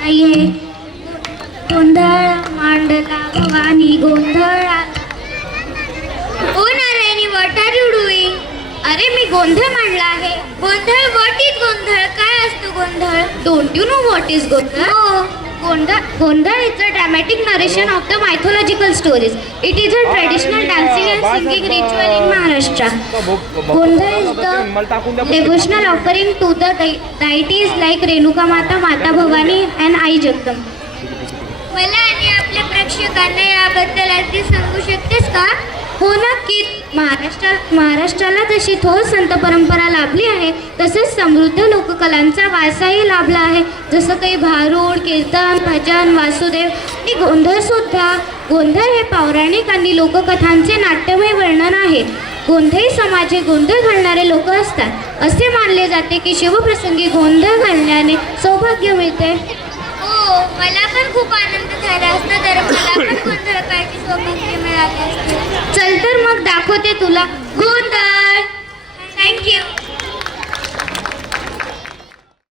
नाहीये. गोंधळ मांडला भवानी गोंधळा. ओ Narayani, what are you doing? अरे मी गोंधळ मांडला आहे. गोंधळ? व्हॉट इज गोंधळ? काय असतो गोंधळ? Don't you know what is Gondhal? हो. Gondhal is a dramatic narration of the mythological stories. It is a traditional dancing and singing ritual in Maharashtra. Gondhal is the devotional offering to the deities like Renuka Mata, Mata Bhavani and आई जगदंबा. मला आणि आपल्या प्रेक्षकांना याबद्दल अगदी सांगू शकतेस का? हो नक्कीच. महाराष्ट्राला जशी थोर संत परंपरा लाभली आहे तसेच समृद्ध लोककलांचा वारसाही लाभला आहे. जसं काही भारूड, कीर्तन, भजन, वासुदेव आणि गोंधळ सुद्धा. गोंधळ हे पौराणिक आणि लोककथांचे नाट्यमय वर्णन आहे. गोंधळी समाज हे गोंधळ घालणारे लोक असतात. असे मानले जाते की शिवप्रसंगी गोंधळ घालण्याने सौभाग्य मिळते. हो, मला पण खूप आनंद झाला असता जर मला पण गोंधळ काढण्याचे सौभाग्य मिळाले असते. चल तर मग दाखवते तुला गोंधळ. थँक्यू.